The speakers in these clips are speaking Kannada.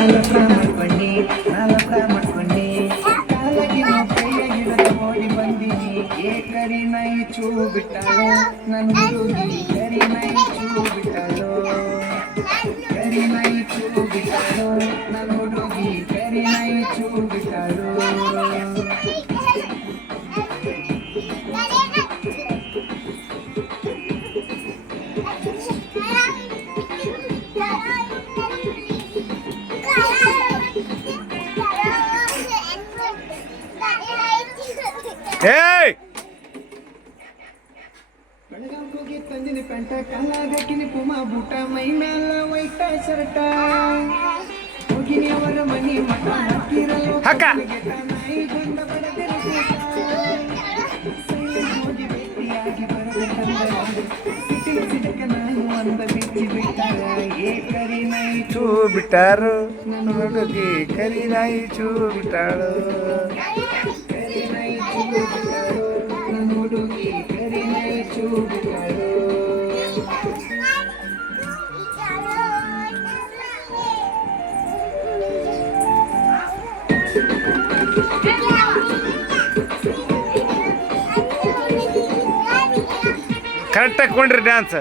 ಅಲಪ್ರ ಮಾಡ್ಕೊಂಡಿ ಅಲಪ್ರ ಮಾಡ್ಕೊಂಡಿ ಕಾಲಗಿನ ಕೈಯಾಗಿಡದ ಓಡಿ ಬಂದಿನಿ ಏ ಕರಿ ನೈ ಚೂ ಬಿಟ್ಟಾಳು ನನ್ನ ಹುಡುಗಿ ಕರಿ ನೈ ಚೂ ಬಿಟ್ಟಾಳು ಕರಿ ನೈ ಚೂ ಬಿಟ್ಟಾಳು ನನ್ನ ಹುಡುಗಿ ಕರಿ ನೈ ಚೂ ಬಿಟ್ಟಾಳು ಏಯ್! ತಂದಿನಿ ಪೆಂಟ ಕಾಲಾಗಕಿನಿ ಪುಮಾ ಬೂಟ ಮೈ ಮ್ಯಾಲ ವೈಟ ಶರ್ಟ ಹೋಗಿನಿ ಅವರ ಮನಿ ಮಠ ಹತ್ತಿರಲು ಹಕ್ಕ. ನಾಯಿ ಗುಂಡ ಚೂ ಬಿಟ್ಟಾರು ಕರಿ ನಾಯಿ ಚೂ ಬಿಟ್ಟಾಳು. ಕರೆಕ್ಟಾಗಿ ಕೊಂಡ್ರಿ ಡ್ಯಾನ್ಸ್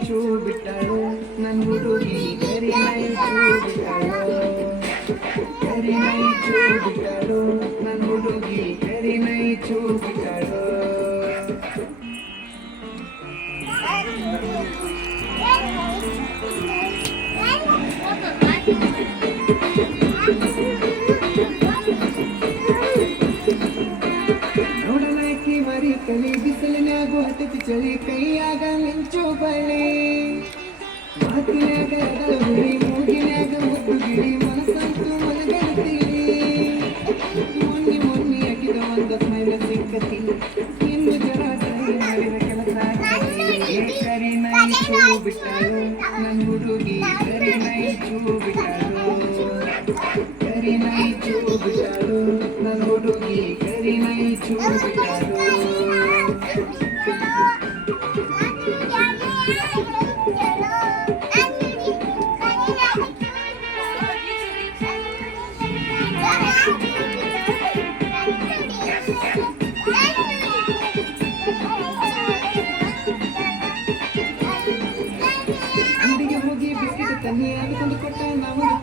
ಚೂ ಬಿಟ್ಟಾಳು ನನ್ನ ಹುಡುಗಿ ಕರಿ ನೈ ಚೂ ಬಿಟ್ಟಾಳು ಕರಿ ನೈ ಚೂ ಬಿಟ್ಟಾಳು ನನ್ನ ಹುಡುಗಿ ಕರಿ ನೈ ಚೂ ಬಿಟ್ಟಾಳು ನೋಡಲಾಕಿ ಮರಿ ಕಲಿ ಬಿಸಿಲಿನ್ಯಾಗು ಹತ್ತತಿ ಚಳಿ ಕೈಯಾಗ ಮಿಂಚು ಬಳಿ ಮಾತಿನ್ಯಾಗ ಅಗಲ ಹುಳಿ ಮೂಗಿನ್ಯಾಗ ಮುದ್ದು ಗಿಳಿ ಮನಸ್ಸಂತೂ ಮನಗಡ್ತೀಳಿ ಮೊನ್ನೆ ಮೊನ್ನೆ ಅಗಿದ ಒಂದು ಸ್ಮೈಲ ಸಿಕ್ಕತಿ ಇನ್ನು ಜರ ಸರಿ ಮಾಡಿದ ಕೆಲಸ ಏ ಕರಿ ನೈ ಚೂ ಬಿಟ್ಟಾಳು ನನ್ನ ಹುಡುಗಿ ಕರಿ ನೈ ಚೂ ಬಿಟ್ಟಾಳು ಕರಿ ನೈ ಚೂ ಬಿಟ್ಟಾಳು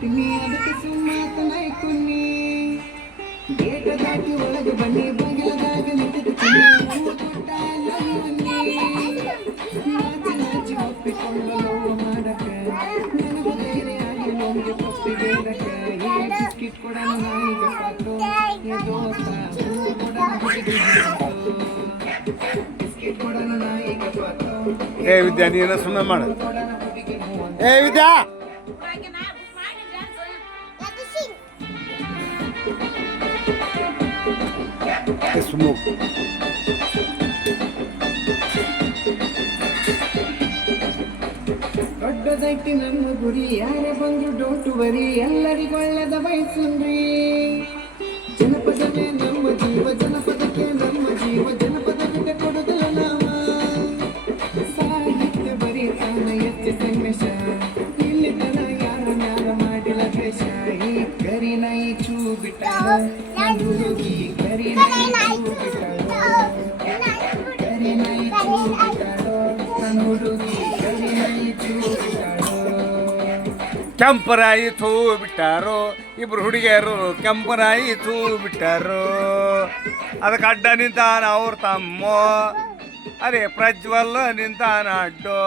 ನಾವು ತಿನ್ನಿ ಅದಕ್ಕೆ ಸುಮ್ಮಾತ ನಾಯಿ ಕುನ್ನಿ ಗೇಟ ದಾಟಿ ಒಳಗೆ ಬನ್ನಿ ಬಾಗಿಲದಾಗ ನಿಂತಿದ್ದು ತಿನ್ನಿ ಹೂವು ಕೊಟ್ಟ ಲವ್ ಅನ್ನಿ. ನಾಚಿ ನಾಚಿ ಒಪ್ಪಿಕೊಂಡು ಲವ್ ಮಾಡಕ ನನಗೂ ಧೈರ್ಯ ಆಗಿ ಲವ್ಗೆ ಪಪ್ಪಿಗೇರಕ ಏ ಬಿಸ್ಕಿಟ್ ಕೊಡೋಣ ನಾಯಿಗೆ ಪಾತು ಏ ದೋಸ್ತ ಹೂವು ಕೊಡೋಣ ಹುಡುಗಿಗೆ ಪಾತು. ಬಿಸ್ಕಿಟ್ ಕೊಡೋಣ ನಾಯಿಗೆ ಪಾತು ಏ ವಿದ್ಯಾ ನೀನ ಸುಮ್ಮನೆ ಮಾಡು ಕೊಡೋಣ ಹುಡುಗಿಗೆ ಹೂವು ಅಂತ. ಏ ವಿದ್ಯಾ ಸುಮ್ಮ ದೊಡ್ಡದೈತಿ ನನ್ನ ಗುರಿ, ಯಾರೇ ಬಂದ್ರು ಡೋಂಟು ವರಿ ಎಲ್ಲರಿಗೊಳ್ಳದ ಬಯಸುನ್ರಿ ಜನಪದವೇ ನಮ್ಮ ಜೀವ, ಜನಪದಕ್ಕೆ ನಮ್ಮ ಜೀವ ಜನಪದ ಜೊತೆ ಕೊಡುದಿಲ್ಲ ನಾವ. ಸಾಹಿತ್ಯ ಬರೀತಾನ ಎತ್ತಿ ಸಂಗಮೇಶ ಇಲ್ಲಿ ತನ ಯಾರ ಮ್ಯಾಲ ಮಾಡಿಲ್ಲ ದ್ವೇಷ. ಈ ಕರಿ ಈ ಚೂ ಬಿಟ್ಟಾಳ ಕೆಂಪರಾಯಿ ತೂ ಬಿಟ್ಟಾರು, ಇಬ್ರು ಹುಡುಗಿಯರು ಕೆಂಪರಾಯಿ ತೂ ಬಿಟ್ಟಾರು. ಅದಕ್ಕೆ ಅಡ್ಡ ನಿಂತಾನ ಅವ್ರ ತಮ್ಮ, ಅದೇ ಪ್ರಜ್ವಲ್ ನಿಂತಾನ ಅಡ್ಡು.